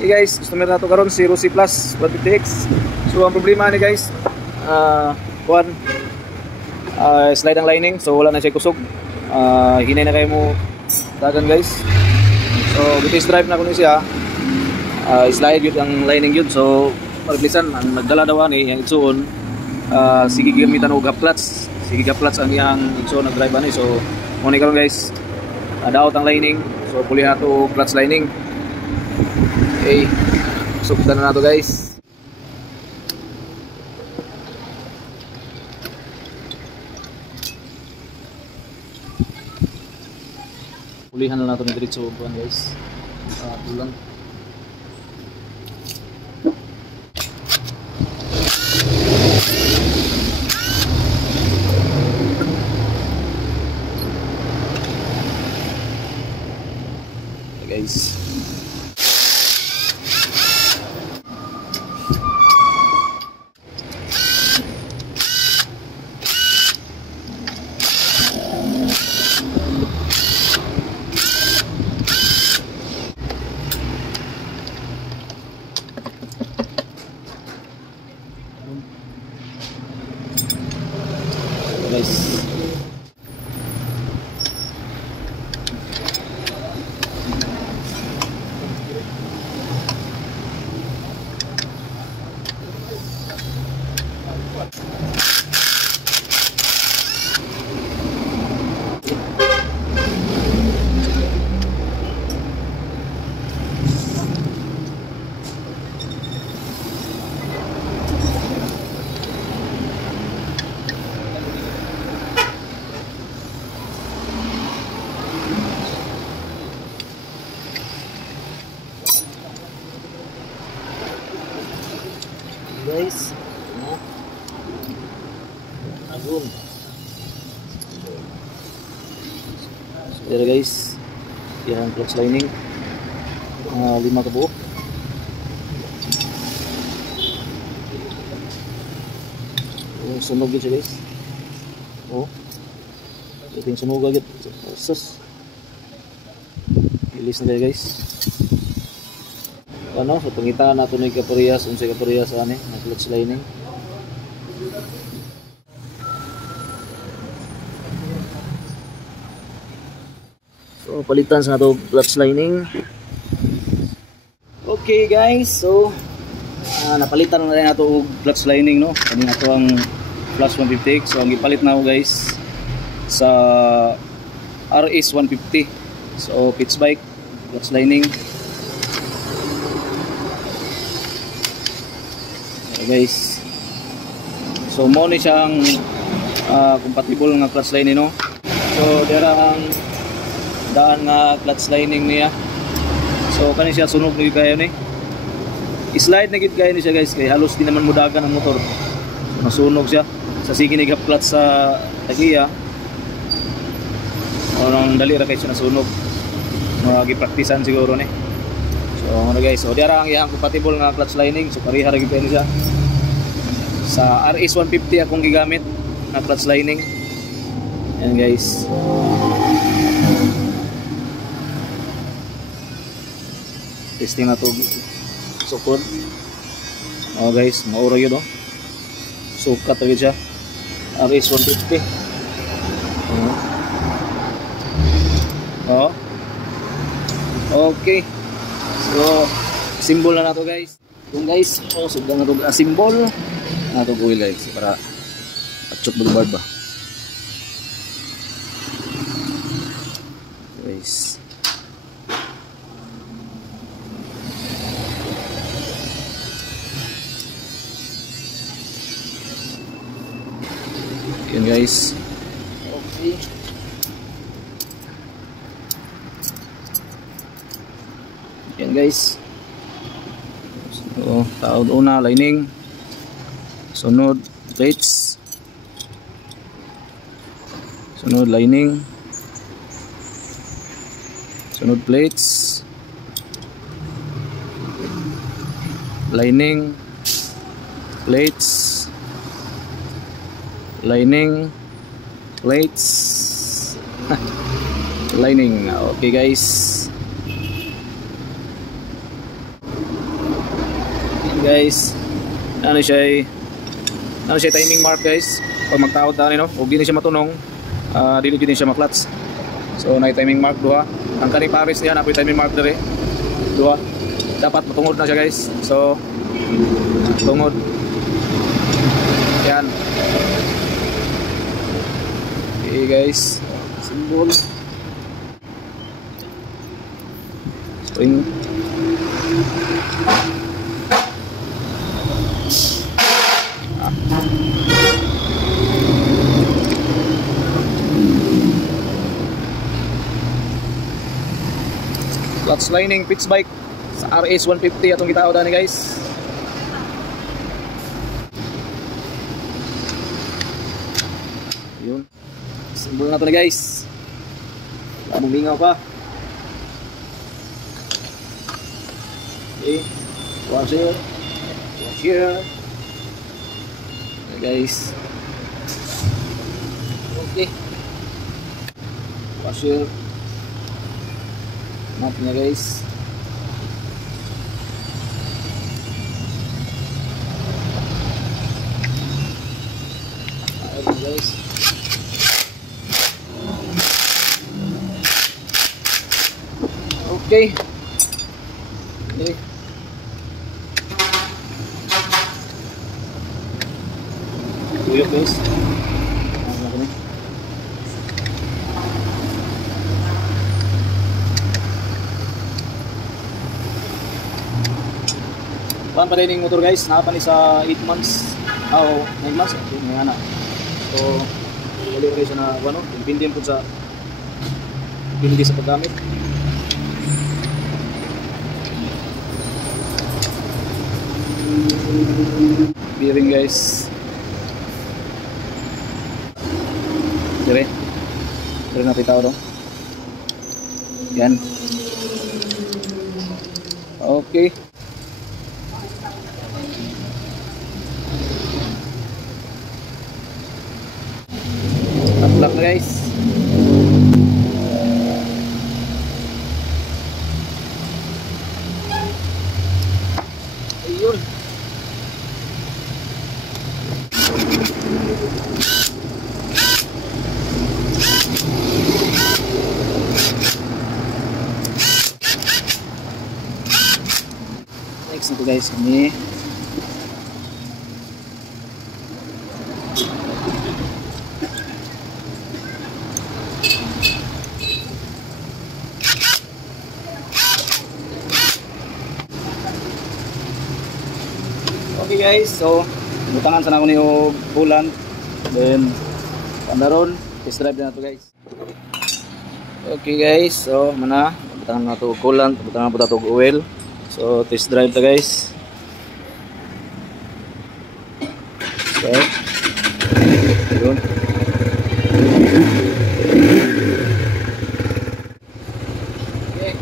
Hey guys, customer na to karon si Rosie Plus 150X. So ang problema ni guys, slide ang lining, so wala na siya kusog. Hinay na kayo mo dagan guys. So bitis drive na kuno siya. Slide yun ang lining yun. So pagbilisan ang nagdala daw ani yang itsuon, sige gamitan og clutch. Sige clutch ang yang itsuon nag-drive ani. So mo ni karon guys, daot ang lining. So pulihan to clutch lining. Okay, sukdan na nato guys. Pulihan na nato ni diretso buwan guys. Bulan. Okay, guys. Guys, ayun. So there guys, yan clutch lining, 5 kabuok. Sunog yun siya guys. Ito yung sunog agad. Release na tayo guys. Ano, so pangitaan nato ni kaparehas, unsay kaparehas ani ng clutch lining. So palitan sa nato clutch lining. Okay guys, so napalitan na rin nato og clutch lining no. Kani nato ang Plus 150X. So ang ipalit na ko guys sa RS 150. So pitch bike clutch lining. Guys, so mo ni siyang compatible nga clutch lining no. So dira ang daan nga clutch lining niya. So kani siya sunog na kayo ni. I-slide na gid kayo ni siya guys, kay halos di naman mudagan ang motor. Nasunog siya sa sige ni clutch sa tagiya. Orang dali ra kay siya nasunog. Magi-praktisan siguro ni. So ano guys, so dira ang iyang compatible nga clutch lining. So pareha ra gid kayo siya. Sa RS 150 akong gigamit na clutch lining. Ayan guys. Testing na to sukod. Oh guys, mauro yun oh. Sukat rin siya. RS 150. Oh. Okay. So, symbol na nato guys. Yung guys, sugdan na to symbol. Nato oil guys para atchop bulbar ba guys. Yan guys. Okay. Yan guys. So taod una lining. Sunod plates, sunod lining, sunod plates, lining, plates, lining, plates, lining. Okay guys. guys, ano siya timing mark guys. Pag magtawad tani no, ug dili siya matunong, dili gid siya ma-clutch. So na timing mark duha. Ang kani pares niya na timing mark dire. Duha. Dapat matungod na siya guys. So tungod. Yan. Okay guys. Symbol. Spring. Clutch lining pitch bike sa RS 150 atong gitao dani guys. Yun. Simbol na to na guys. Wala mong lingaw pa. Okay. Washer. Washer. Okay guys. Okay. Washer. Map niya guys. Ayun guys. Okay. Okay. Tuyok guys. Pan pa din yung motor guys, nakapan sa 8 months o 9 months, may anak. So, wali ko guys na ano, pindihan po sa pindi sa paggamit. Bearing guys. Dire natin tao dong. Yan. Okay. Lock na guys. Ayun. Next na to guys kami. Okay guys, so butangan sana ko niyo bulan, then pandaron test drive na to guys. Okay guys, so mana butangan na to coolant, butangan po ta to oil. So test drive ta guys. So yun. Okay.